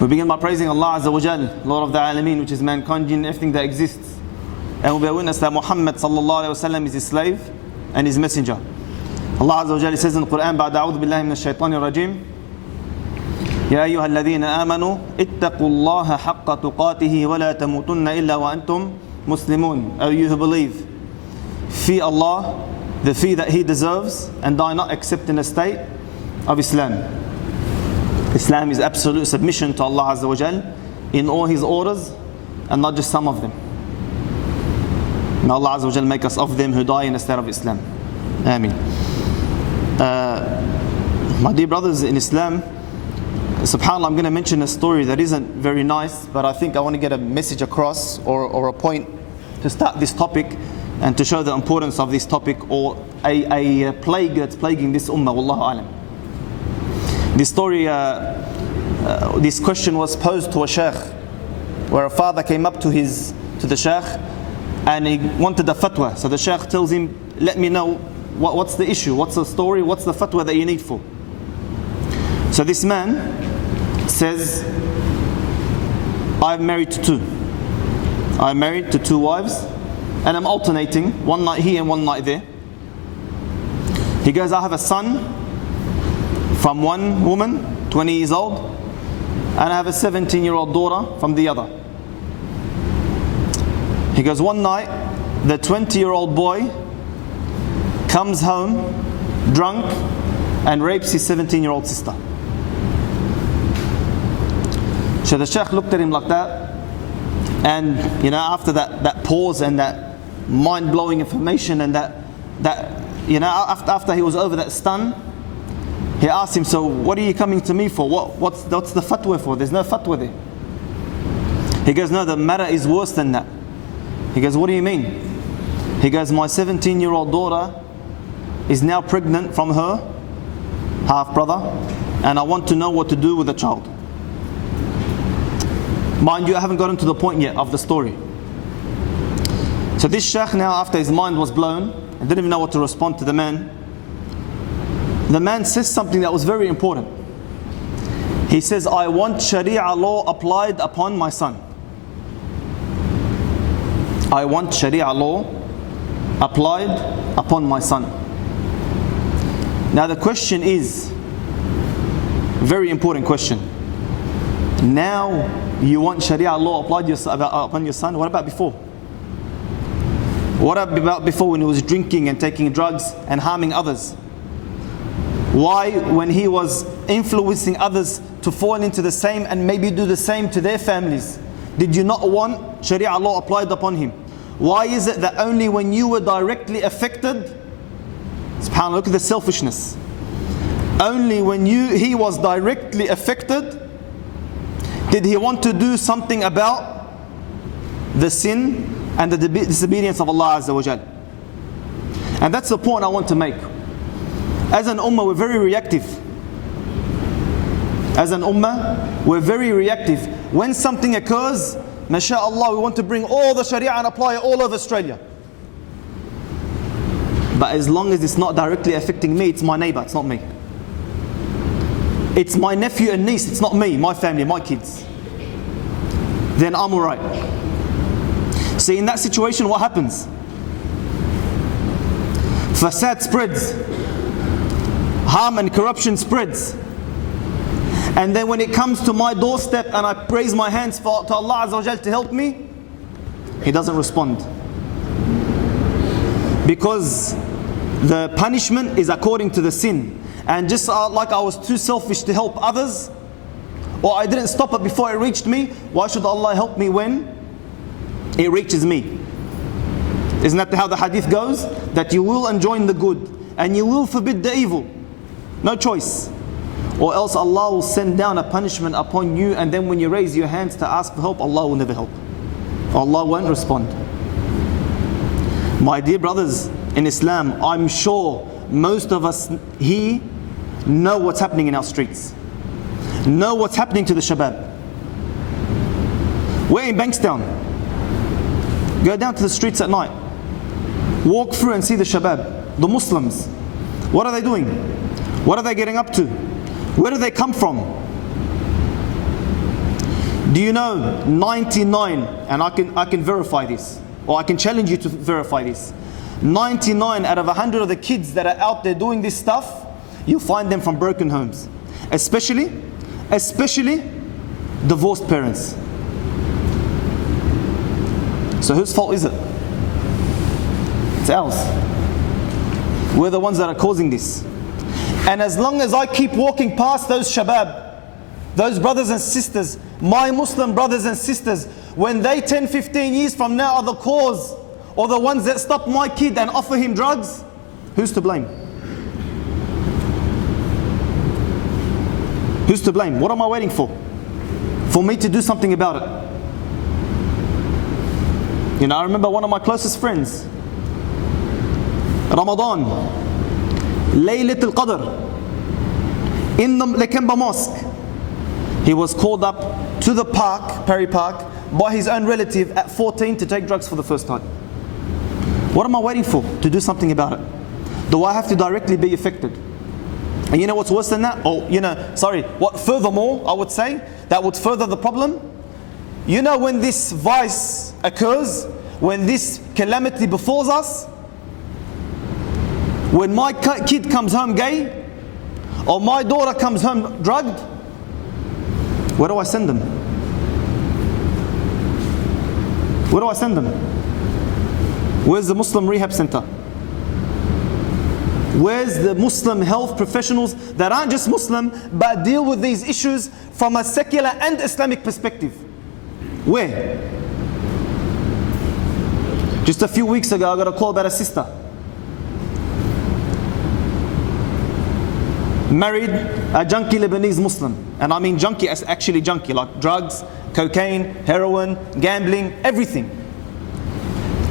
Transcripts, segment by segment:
We begin by praising Allah Azza wa Jal, Lord of the Alameen, which is mankind, jinn, everything that exists. And we bear witness that Muhammad sallallahu alayhi wa sallam is his slave and his messenger. Allah Azza wa Jal says in the Qur'an, بعد أعوذ بالله من الشيطان الرجيم يا أيها الذين آمنوا اتقوا الله حق تقاته ولا تموتن إلا وأنتم مسلمون. O you who believe, fear Allah, the fear that He deserves, and die not except in a state of Islam. Islam is absolute submission to Allah Azza wa Jal in all His orders and not just some of them. May Allah Azza wa Jal make us of them who die in a state of Islam. Ameen. My dear brothers in Islam, subhanAllah, I'm going to mention a story that isn't very nice, but I think I want to get a message across or a point to start this topic and to show the importance of this topic, or a plague that's plaguing this ummah, wallahu alam. This story, this question was posed to a sheikh, where a father came up to the sheikh and he wanted a fatwa. So the sheikh tells him, let me know what's the issue, what's the story, what's the fatwa that you need for. So this man says, I'm married to two. I'm married to two wives and I'm alternating, one night here and one night there. He goes, I have a son from one woman, 20 years old, and I have a 17-year-old daughter from the other. He goes, one night, the 20-year-old boy comes home drunk and rapes his 17-year-old sister. So the sheikh looked at him like that, and after that pause and that mind-blowing information and that after he was over that stun, he asked him, so what are you coming to me for? What's the fatwa for? There's no fatwa there. He goes, no, the matter is worse than that. He goes, what do you mean? He goes, my 17-year-old daughter is now pregnant from her half-brother, and I want to know what to do with the child. Mind you, I haven't gotten to the point yet of the story. So this sheikh now, after his mind was blown, and didn't even know what to respond to the man says something that was very important. He says, I want Sharia law applied upon my son. I want Sharia law applied upon my son. Now the question is, very important question. Now you want Sharia law applied upon your son? What about before? What about before, when he was drinking and taking drugs and harming others? Why, when he was influencing others to fall into the same and maybe do the same to their families, did you not want Sharia law applied upon him? Why is it that only when you were directly affected, subhanAllah, look at the selfishness, only when he was directly affected did he want to do something about the sin and the disobedience of Allah Azza wa Jal? And that's the point I want to make. As an ummah, we're very reactive. As an ummah, we're very reactive. When something occurs, mashallah, we want to bring all the Sharia and apply it all over Australia. But as long as it's not directly affecting me, it's my neighbor, it's not me. It's my nephew and niece, it's not me, my family, my kids. Then I'm alright. See, in that situation, what happens? Fasad spreads. Harm and corruption spreads. And then when it comes to my doorstep and I raise my hands to Allah Azza wa Jal to help me, He doesn't respond. Because the punishment is according to the sin. And just like I was too selfish to help others, or I didn't stop it before it reached me, why should Allah help me when it reaches me? Isn't that how the hadith goes? That you will enjoin the good and you will forbid the evil. No choice. Or else Allah will send down a punishment upon you, and then when you raise your hands to ask for help, Allah will never help. Allah won't respond. My dear brothers in Islam, I'm sure most of us here know what's happening in our streets. Know what's happening to the shabab. We're in Bankstown. Go down to the streets at night. Walk through and see the shabab, the Muslims. What are they doing? What are they getting up to? Where do they come from? Do you know 99, and I can verify this, or I can challenge you to verify this, 99 out of 100 of the kids that are out there doing this stuff, you find them from broken homes. Especially divorced parents. So whose fault is it? It's ours. We're the ones that are causing this. And as long as I keep walking past those shabab, those brothers and sisters, my Muslim brothers and sisters, when they 10, 15 years from now are the cause, or the ones that stop my kid and offer him drugs, who's to blame? Who's to blame? What am I waiting for? For me to do something about it. You know, I remember one of my closest friends, Ramadan, Laylat al-Qadr, in the Lakemba Mosque, he was called up to the park, Perry Park, by his own relative at 14 to take drugs for the first time. What am I waiting for to do something about it? Do I have to directly be affected? And you know what's worse than that? What furthermore, I would say, that would further the problem? You know, when this vice occurs, when this calamity befalls us, when my kid comes home gay, or my daughter comes home drugged, where do I send them? Where do I send them? Where's the Muslim rehab center? Where's the Muslim health professionals that aren't just Muslim but deal with these issues from a secular and Islamic perspective? Where? Just a few weeks ago I got a call about a sister. Married a junkie Lebanese Muslim. And I mean junkie as actually junkie, like drugs, cocaine, heroin, gambling, everything.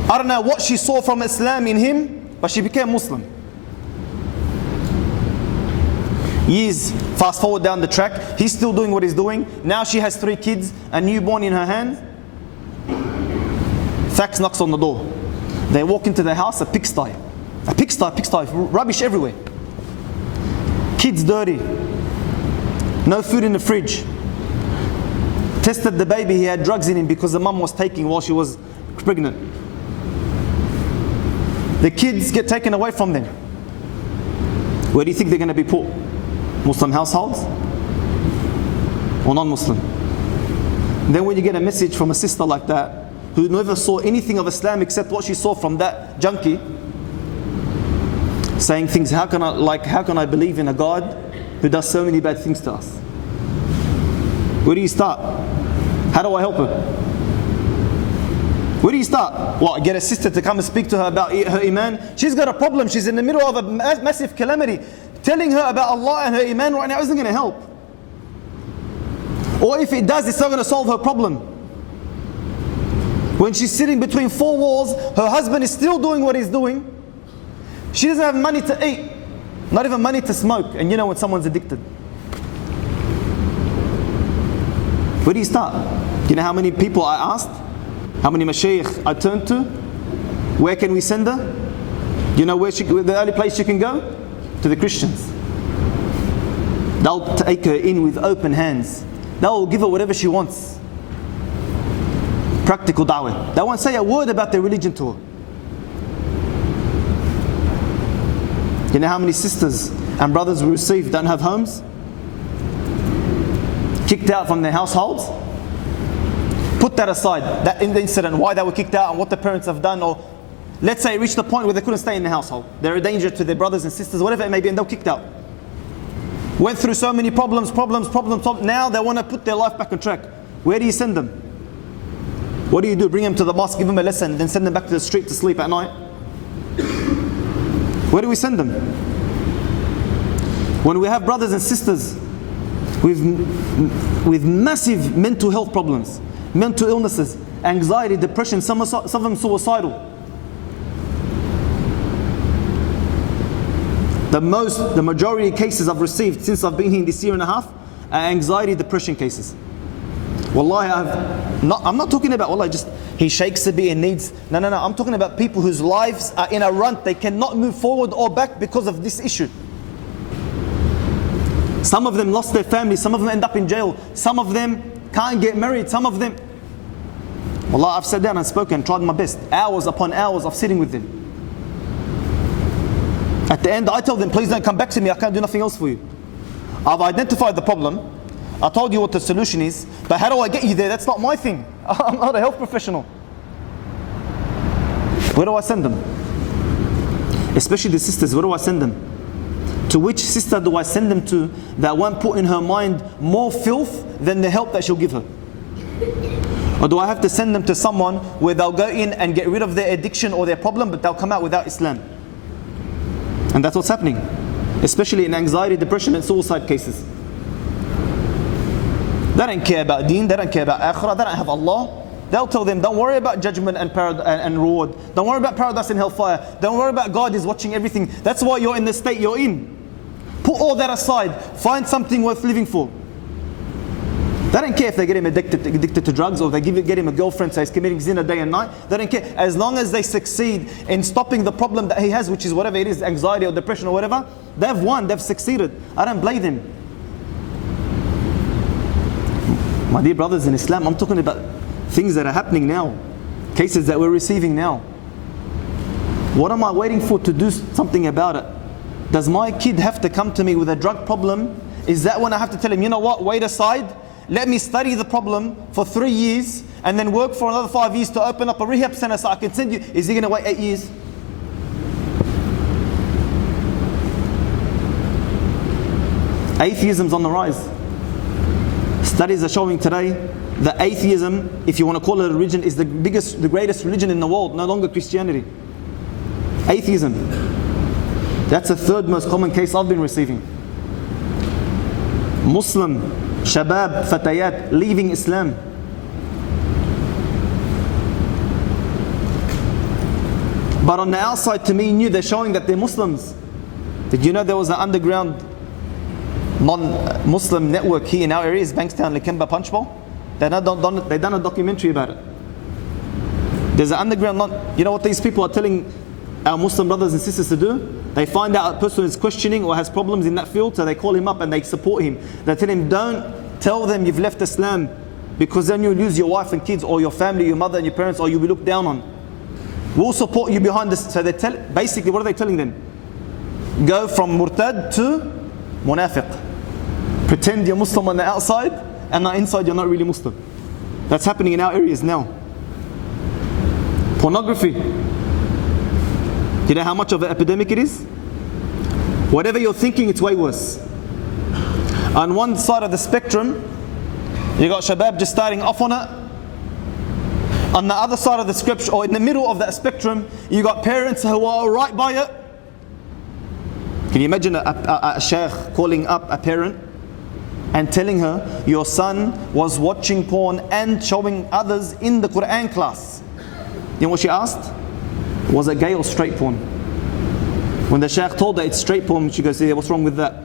I don't know what she saw from Islam in him, but she became Muslim. Years fast forward down the track, he's still doing what he's doing. Now she has 3 kids, a newborn in her hand. Fax knocks on the door. They walk into the house, a pigsty, rubbish everywhere. Kids dirty, no food in the fridge. Tested the baby, he had drugs in him because the mum was taking while she was pregnant. The kids get taken away from them. Where do you think they're going to be put? Muslim households or non-Muslim? Then when you get a message from a sister like that, who never saw anything of Islam except what she saw from that junkie, saying things, how can I believe in a God who does so many bad things to us? Where do you start? How do I help her? Where do you start? What, get a sister to come and speak to her about her iman? She's got a problem, she's in the middle of a massive calamity. Telling her about Allah and her iman right now isn't going to help. Or if it does, it's not going to solve her problem. When she's sitting between 4 walls, her husband is still doing what he's doing. She doesn't have money to eat, not even money to smoke. And you know when someone's addicted. Where do you start? Do you know how many people I asked? How many mashayikh I turned to? Where can we send her? You know where the only place she can go? To the Christians. They'll take her in with open hands. They'll give her whatever she wants. Practical da'wah. They won't say a word about their religion to her. You know how many sisters and brothers we received don't have homes? Kicked out from their households? Put that aside, that incident, why they were kicked out and what the parents have done, or let's say it reached a point where they couldn't stay in the household. They're a danger to their brothers and sisters, whatever it may be, and they're kicked out. Went through so many problems. Now they want to put their life back on track. Where do you send them? What do you do? Bring them to the mosque, give them a lesson, then send them back to the street to sleep at night? Where do we send them? When we have brothers and sisters with massive mental health problems, mental illnesses, anxiety, depression, some of them suicidal. The majority of cases I've received since I've been here in this year and a half are anxiety, depression cases. Wallahi, I'm not talking about, wallahi, just he shakes a bit and needs, no. I'm talking about people whose lives are in a rut. They cannot move forward or back because of this issue. Some of them lost their family, some of them end up in jail, some of them can't get married, some of them. Wallah, I've sat down and spoken, tried my best. Hours upon hours of sitting with them. At the end, I tell them, please don't come back to me, I can't do nothing else for you. I've identified the problem. I told you what the solution is, but how do I get you there? That's not my thing. I'm not a health professional. Where do I send them? Especially the sisters, where do I send them? To which sister do I send them to that won't put in her mind more filth than the help that she'll give her? Or do I have to send them to someone where they'll go in and get rid of their addiction or their problem, but they'll come out without Islam? And that's what's happening, especially in anxiety, depression and suicide cases. They don't care about deen, they don't care about akhirah, they don't have Allah. They'll tell them, don't worry about judgment and reward. Don't worry about paradise and hellfire. Don't worry about God is watching everything. That's why you're in the state you're in. Put all that aside. Find something worth living for. They don't care if they get him addicted to drugs, or they get him a girlfriend so he's committing zina day and night. They don't care. As long as they succeed in stopping the problem that he has, which is whatever it is, anxiety or depression or whatever, they've won, they've succeeded. I don't blame them. My dear brothers in Islam, I'm talking about things that are happening now, cases that we're receiving now. What am I waiting for to do something about it? Does my kid have to come to me with a drug problem? Is that when I have to tell him, you know what, wait aside, let me study the problem for 3 years and then work for another 5 years to open up a rehab center so I can send you? Is he going to wait 8 years? Atheism's on the rise. Studies are showing today that atheism, if you want to call it a religion, is the greatest religion in the world, no longer Christianity. Atheism. That's the third most common case I've been receiving. Muslim, shabab, fatayat, leaving Islam. But on the outside, to me, they're showing that they're Muslims. Did you know there was an underground non-Muslim network here in our areas, Bankstown, Lakemba, Punchbowl? They've done a documentary about it. There's an underground, you know what these people are telling our Muslim brothers and sisters to do? They find out a person is questioning or has problems in that field, so they call him up and they support him. They tell him, don't tell them you've left Islam, because then you'll lose your wife and kids, or your family, your mother and your parents, or you'll be looked down on. We'll support you behind this. So basically, what are they telling them? Go from murtad to munafiq. Pretend you're Muslim on the outside, and on the inside you're not really Muslim. That's happening in our areas now. Pornography. You know how much of an epidemic it is? Whatever you're thinking, it's way worse. On one side of the spectrum, you got shabab just starting off on it. On the other side of the scripture, or in the middle of that spectrum, you got parents who are right by it. Can you imagine a sheikh calling up a parent and telling her, your son was watching porn and showing others in the Qur'an class? You know what she asked? Was it gay or straight porn? When the sheikh told her it's straight porn, she goes, yeah, what's wrong with that?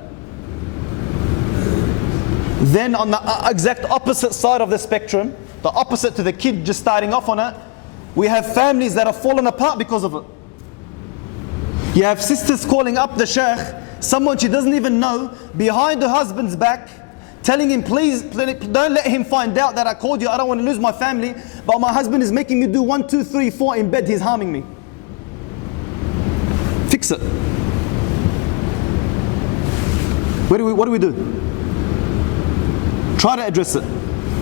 Then on the exact opposite side of the spectrum, the opposite to the kid just starting off on it, we have families that have fallen apart because of it. You have sisters calling up the sheikh, someone she doesn't even know, behind her husband's back, telling him, please don't let him find out that I called you, I don't want to lose my family, but my husband is making me do 1, 2, 3, 4 in bed, he's harming me. Fix it. What do we do? Try to address it.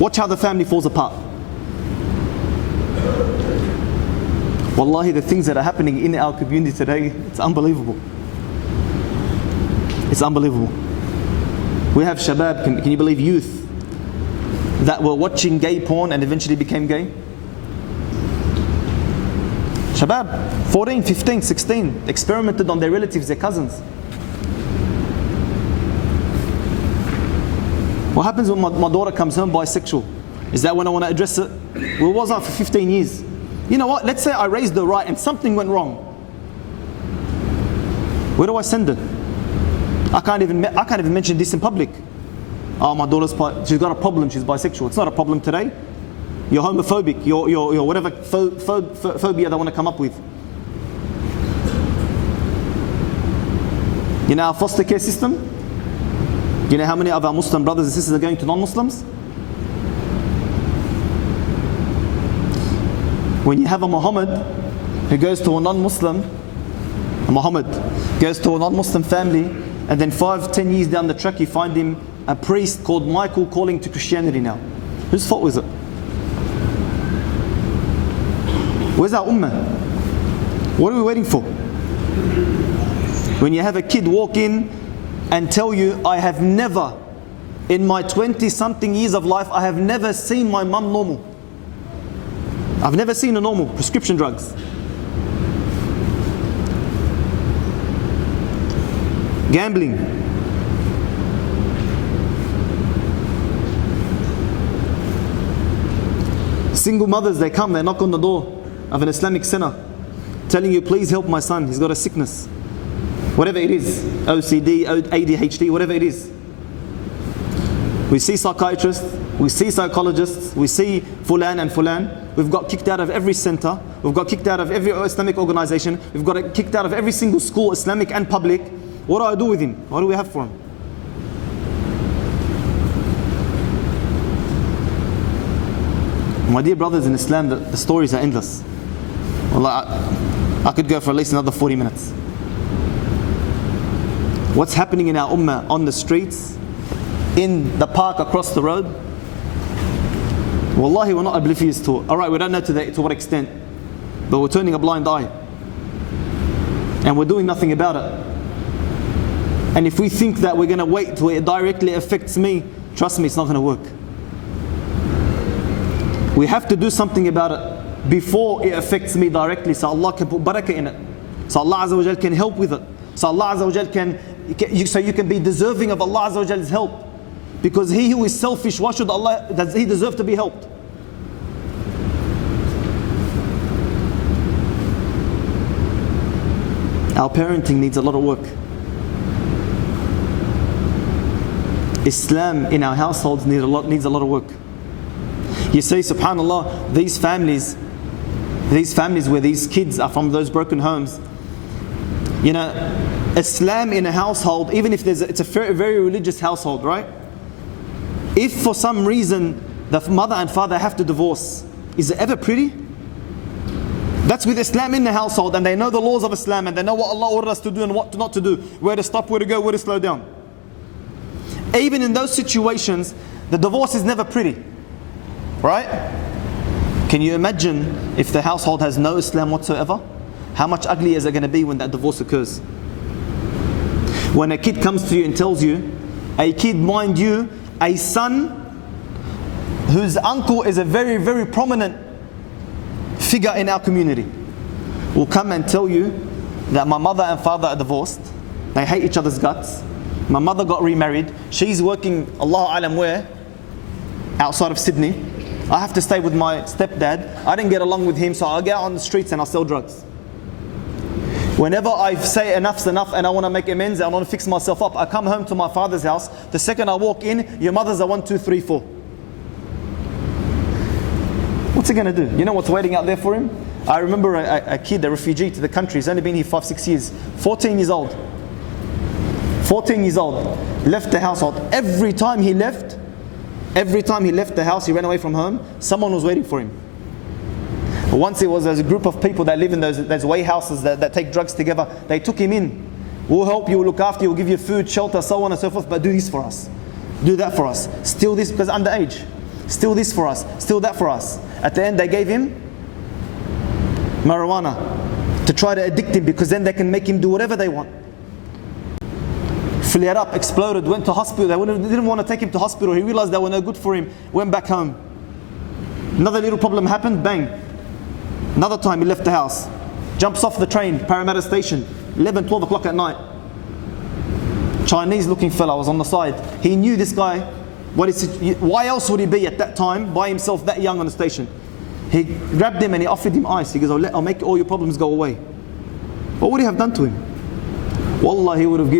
Watch how the family falls apart. Wallahi, the things that are happening in our community today, it's unbelievable. It's unbelievable. We have shabab, can you believe, youth that were watching gay porn and eventually became gay? Shabab, 14, 15, 16, experimented on their relatives, their cousins. What happens when my daughter comes home bisexual? Is that when I want to address it? Well, it was that for 15 years. You know what? Let's say I raised her right and something went wrong. Where do I send her? I can't even mention this in public. Oh, my daughter's she's got a problem, she's bisexual. It's not a problem today. You're homophobic, you're whatever phobia they want to come up with. You know our foster care system? You know how many of our Muslim brothers and sisters are going to non-Muslims? When you have a Muhammad who goes to a non-Muslim, Muhammad goes to a non-Muslim family, and then 5-10 years down the track you find him a priest called Michael calling to Christianity now. Whose fault was it? Where's our ummah? What are we waiting for? When you have a kid walk in and tell you, I have never, in my 20-something years of life, I have never seen my mum normal. I've never seen a normal, prescription drugs. Gambling. Single mothers, they come, they knock on the door of an Islamic center, telling you, please help my son, he's got a sickness. Whatever it is, OCD, ADHD, whatever it is. We see psychiatrists, we see psychologists, we see fulan and fulan. We've got kicked out of every center, we've got kicked out of every Islamic organization, we've got kicked out of every single school, Islamic and public. What do I do with him? What do we have for him? My dear brothers in Islam, the stories are endless. Wallah, I could go for at least another 40 minutes. What's happening in our ummah on the streets, in the park across the road? Wallahi, we're not oblivious to it. Alright, we don't know to what extent, but we're turning a blind eye. And we're doing nothing about it. And if we think that we're going to wait till it directly affects me, trust me, it's not going to work. We have to do something about it before it affects me directly, so Allah can put barakah in it, so Allah Azza wa Jal can help with it, so Allah Azza wa Jal so you can be deserving of Allah Azza wa Jal's help. Because he who is selfish, why should does he deserve to be helped? Our parenting needs a lot of work. Islam in our households needs a lot of work. You see, subhanAllah, these families where these kids are from those broken homes, you know, Islam in a household, even if it's a very, very religious household, right? If for some reason the mother and father have to divorce, is it ever pretty? That's with Islam in the household, and they know the laws of Islam, and they know what Allah ordered us to do and what not to do, where to stop, where to go, where to slow down. Even in those situations, the divorce is never pretty, right? Can you imagine if the household has no Islam whatsoever? How much uglier is it going to be when that divorce occurs? When a kid comes to you and tells you, a kid, mind you, a son whose uncle is a very, very prominent figure in our community, will come and tell you that my mother and father are divorced, they hate each other's guts, my mother got remarried, she's working Allah alam where, outside of Sydney, I have to stay with my stepdad, I didn't get along with him, so I'll get out on the streets and I'll sell drugs. Whenever I say enough's enough and I want to make amends, I want to fix myself up, I come home to my father's house, the second I walk in, your mother's a 1, 2, 3, 4. What's he going to do? You know what's waiting out there for him? I remember a kid, a refugee to the country, he's only been here 5-6 years, 14 years old. 14 years old, left the household. Every time he left the house, he ran away from home, someone was waiting for him. Once it was a group of people that live in those way houses that take drugs together, they took him in. We'll help you, we'll look after you, we'll give you food, shelter, so on and so forth, but do this for us. Do that for us. Steal this because underage. Steal this for us. Steal that for us. At the end they gave him marijuana to try to addict him, because then they can make him do whatever they want. Flared up, exploded, went to hospital. They didn't want to take him to hospital. He realized they were no good for him, went back home. Another little problem happened, bang. Another time he left the house, jumps off the train, Parramatta station, 11, 12 o'clock at night. Chinese looking fella was on the side. He knew this guy. Why else would he be at that time by himself that young on the station? He grabbed him and he offered him ice. He goes, I'll make all your problems go away. What would he have done to him? Wallah, he would have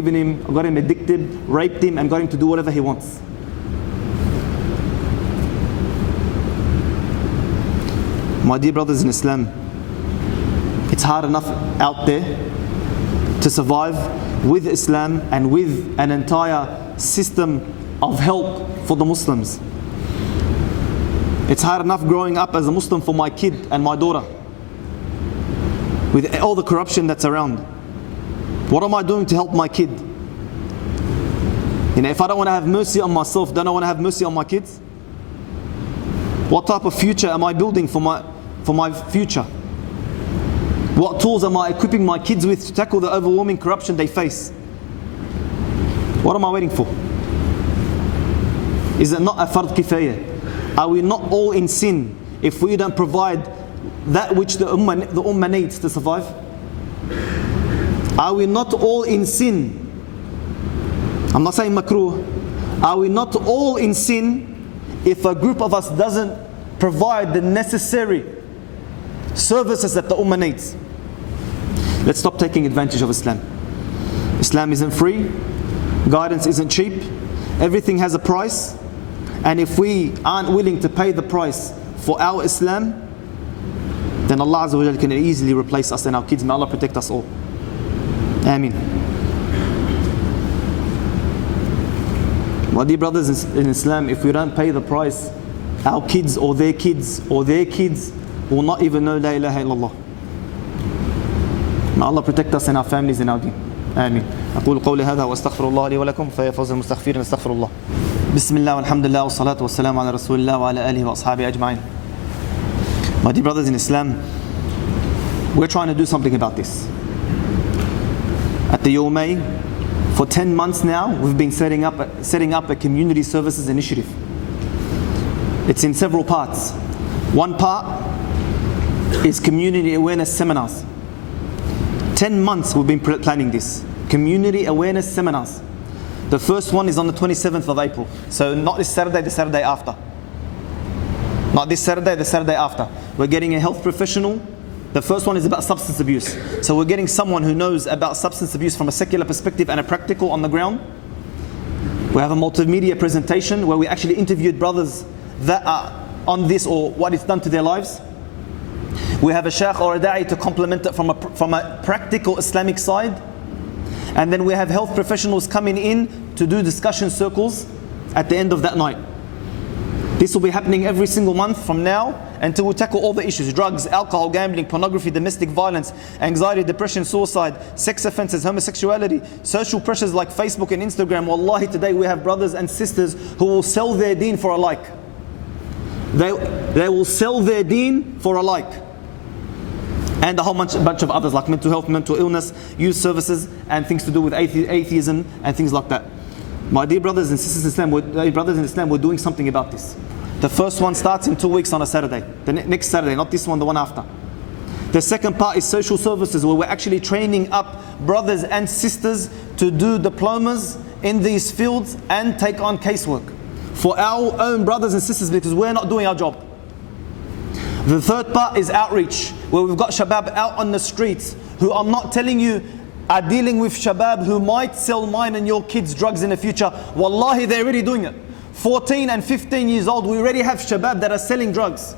got him addicted, raped him, and got him to do whatever he wants. My dear brothers in Islam, it's hard enough out there to survive with Islam and with an entire system of help for the Muslims. It's hard enough growing up as a Muslim for my kid and my daughter, with all the corruption that's around. What am I doing to help my kid? If I don't want to have mercy on myself, don't I want to have mercy on my kids? What type of future am I building for my future? What tools am I equipping my kids with to tackle the overwhelming corruption they face? What am I waiting for? Is it not a fard kifayah? Are we not all in sin if we don't provide that which the ummah needs to survive? Are we not all in sin? I'm not saying makruh. Are we not all in sin if a group of us doesn't provide the necessary services that the ummah needs? Let's stop taking advantage of Islam. Islam isn't free. Guidance isn't cheap. Everything has a price. And if we aren't willing to pay the price for our Islam, then Allah Azza wa Jalla can easily replace us and our kids. May Allah protect us all. Ameen. My dear brothers in Islam, if we don't pay the price, our kids or their kids will not even know La ilaha illallah. May Allah protect us and our families and our deen. آمين. أقول قولي هذا وأستغفر الله لي ولكم فيا فوز المستغفرين استغفر الله. بسم الله والحمد لله والصلاة والسلام على رسول الله وعلى آله وأصحابه أجمعين. My dear brothers in Islam, we're trying to do something about this. At the UMA, for 10 months now, we've been setting up a community services initiative. It's in several parts. One part is community awareness seminars. 10 months we've been planning this. Community awareness seminars. The first one is on the 27th of April. So not this Saturday, the Saturday after. Not this Saturday, the Saturday after. We're getting a health professional. The first one is about substance abuse. So we're getting someone who knows about substance abuse from a secular perspective and a practical on the ground. We have a multimedia presentation where we actually interviewed brothers that are on this or what it's done to their lives. We have a Sheikh or a Da'i to complement it from a practical Islamic side. And then we have health professionals coming in to do discussion circles at the end of that night. This will be happening every single month from now until we tackle all the issues: drugs, alcohol, gambling, pornography, domestic violence, anxiety, depression, suicide, sex offenses, homosexuality, social pressures like Facebook and Instagram. Wallahi, today we have brothers and sisters who will sell their deen for a like. They will sell their deen for a like. And a whole bunch of others like mental health, mental illness, youth services, and things to do with atheism and things like that. My dear brothers and sisters in Islam, we're doing something about this. The first one starts in 2 weeks on a Saturday. The next Saturday, not this one, the one after. The second part is social services, where we're actually training up brothers and sisters to do diplomas in these fields and take on casework for our own brothers and sisters, because we're not doing our job. The third part is outreach, where we've got shabab out on the streets who, I'm not telling you, are dealing with shabab who might sell mine and your kids drugs in the future. Wallahi, they're already doing it. 14 and 15 years old, we already have shabab that are selling drugs.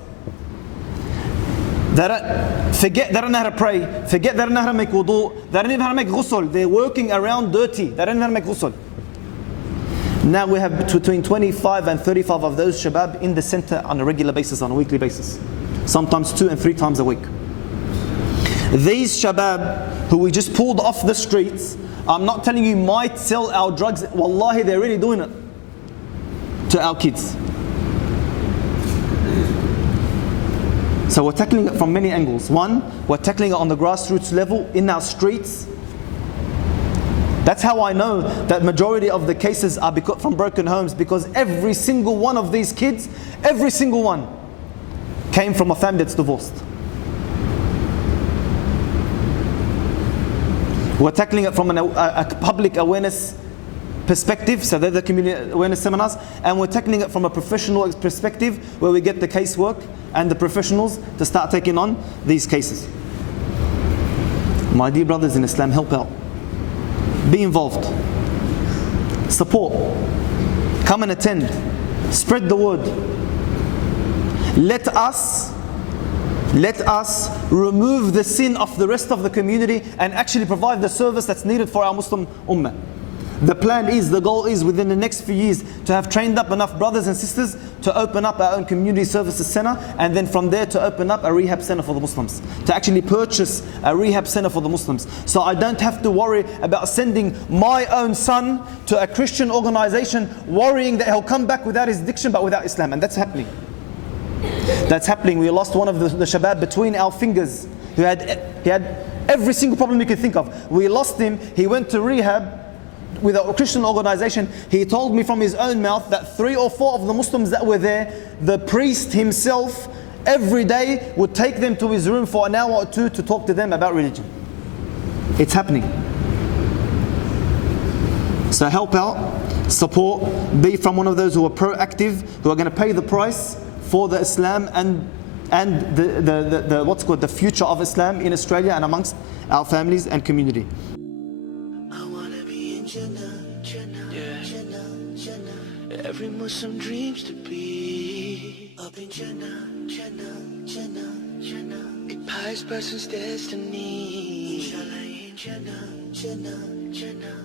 They don't know how to pray, they don't know how to make wudu, they don't even know how to make ghusl. They're working around dirty, they don't know how to make ghusl. Now we have between 25 and 35 of those shabab in the center on a regular basis, on a weekly basis. Sometimes 2 and 3 times a week. These shabab who we just pulled off the streets, I'm not telling you might sell our drugs. Wallahi, they're already doing it to our kids. So we're tackling it from many angles. One, we're tackling it on the grassroots level in our streets. That's how I know that majority of the cases are from broken homes, because every single one of these kids, every single one, came from a family that's divorced. We're tackling it from a public awareness perspective, so they're the community awareness seminars, and we're tackling it from a professional perspective, where we get the casework and the professionals to start taking on these cases. My dear brothers in Islam, help out. Be involved. Support. Come and attend. Spread the word. Let us remove the sin of the rest of the community and actually provide the service that's needed for our Muslim ummah. The goal is within the next few years to have trained up enough brothers and sisters to open up our own community services center, and then from there to open up a rehab center for the Muslims, to actually purchase a rehab center for the Muslims. So I don't have to worry about sending my own son to a Christian organization, worrying that he'll come back without his addiction but without Islam. And that's happening. That's happening. We lost one of the shabab between our fingers, he had every single problem you can think of. We lost him. He went to rehab with a Christian organization. He told me from his own mouth that 3 or 4 of the Muslims that were there, the priest himself every day would take them to his room for an hour or 2 to talk to them about religion. It's happening. So help out, support, be from one of those who are proactive, who are going to pay the price for the Islam and the what's called the future of Islam in Australia and amongst our families and community. Every Muslim dreams to be up in Jannah, Jannah, Jannah, Jannah. A pious person's destiny. Inshallah in Jannah, Jannah, Jannah.